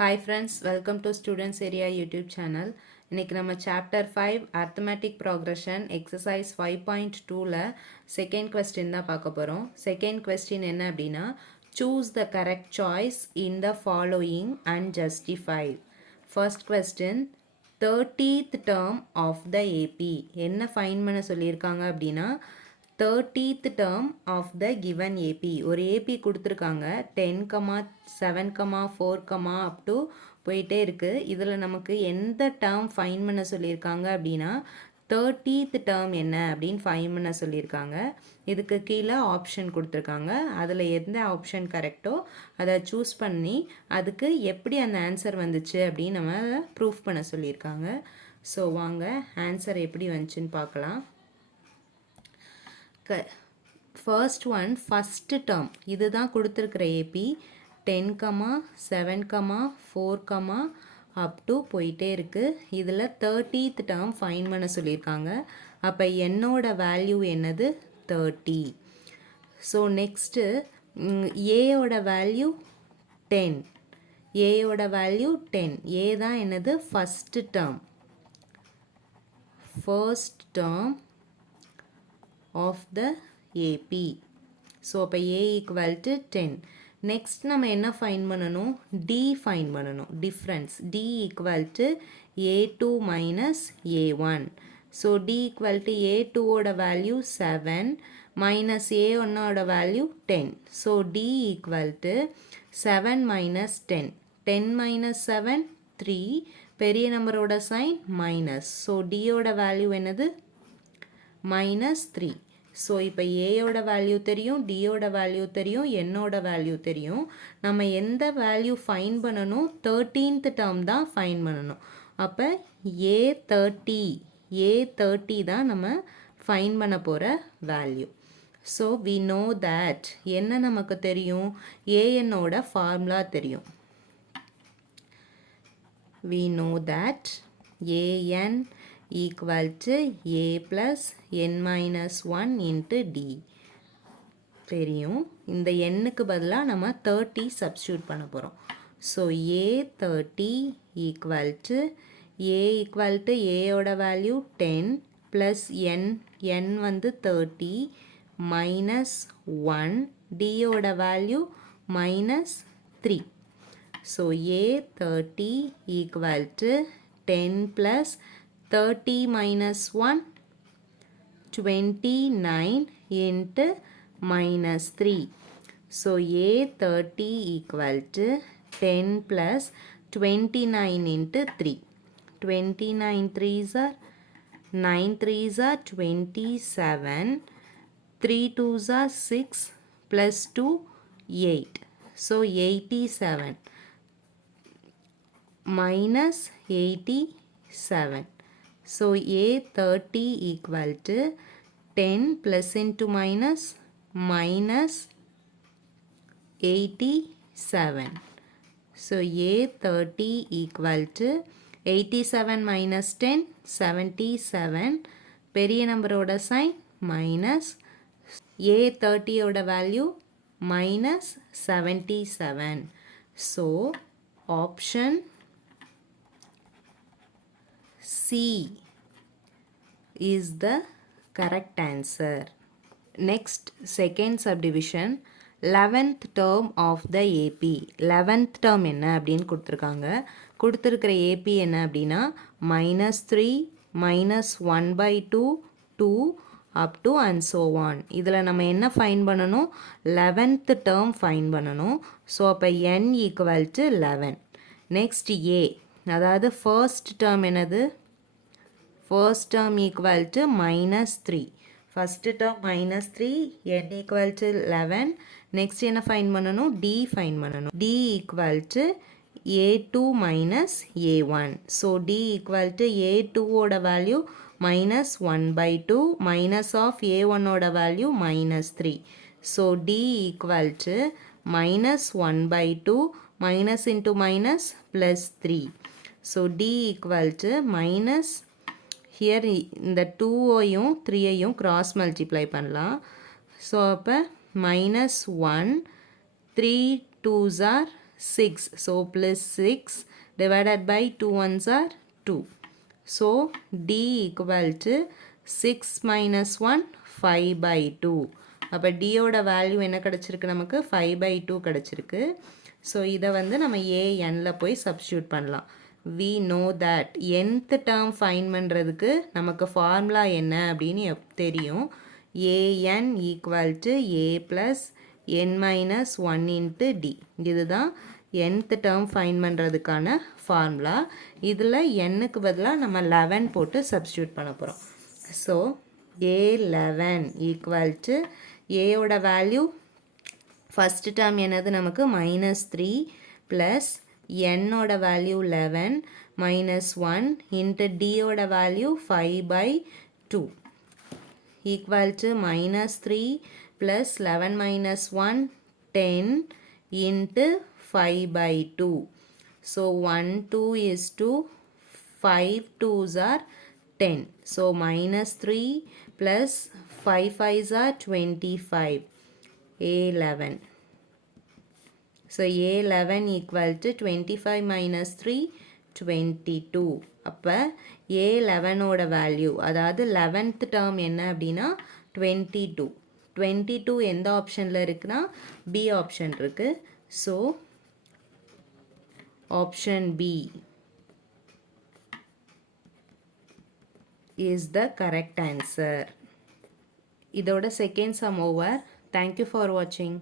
Hi friends, welcome to Students Area YouTube channel. இன்னைக்கு நம்ம chapter 5 arithmetic progression exercise 5.2ல second question தான் பார்க்க போறோம். second question என்ன அப்படின்னா choose the correct choice in the following and justify. First question 30th term of the AP என்ன find பண்ண சொல்லியிருக்காங்க அப்படின்னா 30th term of the given AP ஒரு AP கொடுத்துருக்காங்க 10, 7, 4, up to போயிட்டே இருக்குது. இதில் நமக்கு எந்த டேர்ம் ஃபைன் பண்ண சொல்லியிருக்காங்க அப்படின்னா 30th term என்ன அப்படின்னு ஃபைன் பண்ண சொல்லியிருக்காங்க. இதுக்கு கீழே ஆப்ஷன் கொடுத்துருக்காங்க. அதில் எந்த ஆப்ஷன் கரெக்டோ அதை சூஸ் பண்ணி அதுக்கு எப்படி அந்த ஆன்சர் வந்துச்சு அப்படின்னு நம்ம ப்ரூஃப் பண்ண சொல்லியிருக்காங்க. ஸோ வாங்க ஆன்சர் எப்படி வந்துச்சுன்னு பார்க்கலாம். ஃபர்ஸ்ட் ஒன் ஃபஸ்ட்டு டேர்ம் இதுதான் கொடுத்துருக்குற ஏபி 10, 7, 4, அப் டு போயிட்டே இருக்குது. இதில் 30th டேர்ம் ஃபைன் பண்ண சொல்லியிருக்காங்க. அப்போ என்னோட வேல்யூ என்னது 30. ஸோ நெக்ஸ்ட்டு ஏயோட வேல்யூ 10. ஏயோட வேல்யூ 10. ஏ தான் என்னது first term. First term of the AP. So அப்போ A equal to 10. நெக்ஸ்ட் நம்ம என்ன ஃபைன் பண்ணணும் D ஃபைன் பண்ணணும். Difference D equal to A2 minus A1. So D equal to A2 ஓட வேல்யூ 7 minus A1 ஓட value 10. So D equal to 7 minus 10. 10 minus 7 3. பெரிய நம்பரோட sign minus. So D ஓட value என்னது -3. ஸோ இப்போ ஏயோட value தெரியும், டியோட value தெரியும், என்னோட வேல்யூ தெரியும். நம்ம எந்த வேல்யூ ஃபைன் பண்ணணும் 13th டேர்ம் தான் ஃபைன் பண்ணணும். அப்போ A30 தான் நம்ம ஃபைன் பண்ண போகிற value. So we know that என்ன நமக்கு தெரியும் ஏஎன்னோட ஃபார்முலா தெரியும். We know that a n equal to a plus n minus 1 into d தெரியும். இந்த nக்கு பதிலாக நம்ம 30 substitute பண்ண போகிறோம். So a30 equal to a ஓட வேல்யூ 10 plus n வந்து 30 minus 1 d ஓட value -3. So a30 equal to 10 plus 30 minus 1 29 into -3. So A30 equal to 10 plus 29 into 3. 29 3s are 9 3s are 27. 3 2s are 6 plus 2 8. So 87 minus 87. So A30 equal to 10 plus into minus -87. So A30 equal to 87 minus 10 77. பெரிய நம்பரோட sign minus. A30 ஓட value -77. So option C is the correct answer. Next, second subdivision 11th term of the AP. 11th term என்ன அப்படின்னு கொடுத்துருக்காங்க. கொடுத்துருக்கிற AP என்ன அப்படின்னா -3 -1/2 2 up to and so on. இதில் நம்ம என்ன ஃபைன் பண்ணணும் 11th term ஃபைன் பண்ணணும். ஸோ அப்போ n equal to 11. Next A அதாவது ஃபர்ஸ்ட் டேர்ம் என்னது first term equal to -3. first term -3 n equal to 11. next என்ன ஃபைன் பண்ணணும் d ஃபைன் பண்ணணும். d equal to a2 minus a1. so d equal to a2 ஓட value -1/2 minus of a1 ஓட value -3. so d equal to -1/2 minus into minus plus 3. so d equal to minus here இந்த 2ஐயும் 3ஐயும் cross multiply பண்ணலாம். So அப்போ -1 3 2s are 6. So plus 6 divided by 2 ones are 2. So D equal to 6 minus 1 5 by 2. அப்போ D ஓட value என்ன கிடச்சிருக்கு நமக்கு 5 by 2 கிடச்சிருக்கு. So இதை வந்து நம்ம ஏஎன்ல போய் சப்ஸ்டியூட் பண்ணலாம். we know that nth term find பண்ணுறதுக்கு நமக்கு ஃபார்முலா என்ன அப்படின்னு தெரியும். an equal to a plus n minus 1 into D. இதுதான் nth term ஃபைன் பண்ணுறதுக்கான ஃபார்முலா. இதில் nக்கு பதிலாக நம்ம 11 போட்டு சப்ஸ்டியூட் பண்ண போகிறோம். ஸோ a11 ஈக்குவல் டு ஏயோட வேல்யூ ஃபஸ்ட் டேர்ம் என்னது நமக்கு -3 ப்ளஸ் என்னோட வேல்யூ 11 மைனஸ் 1 இன்ட்டு டியோட value 5 by 2 equal to -3 plus 11 minus 1 10 into 5 by 2. So 1 2 is 2, 5 2s are 10. So -3 plus 5 5s are 25. A11. So A11 equal to 25 minus 3 22. அப்போ A11 ஓட value அதாவது 11th term என்ன அப்படின்னா 22. 22 எந்த ஆப்ஷனில் இருக்குன்னா B ஆப்ஷன் இருக்கு. So option B is the correct answer. இதோட second sum over. Thank you for watching.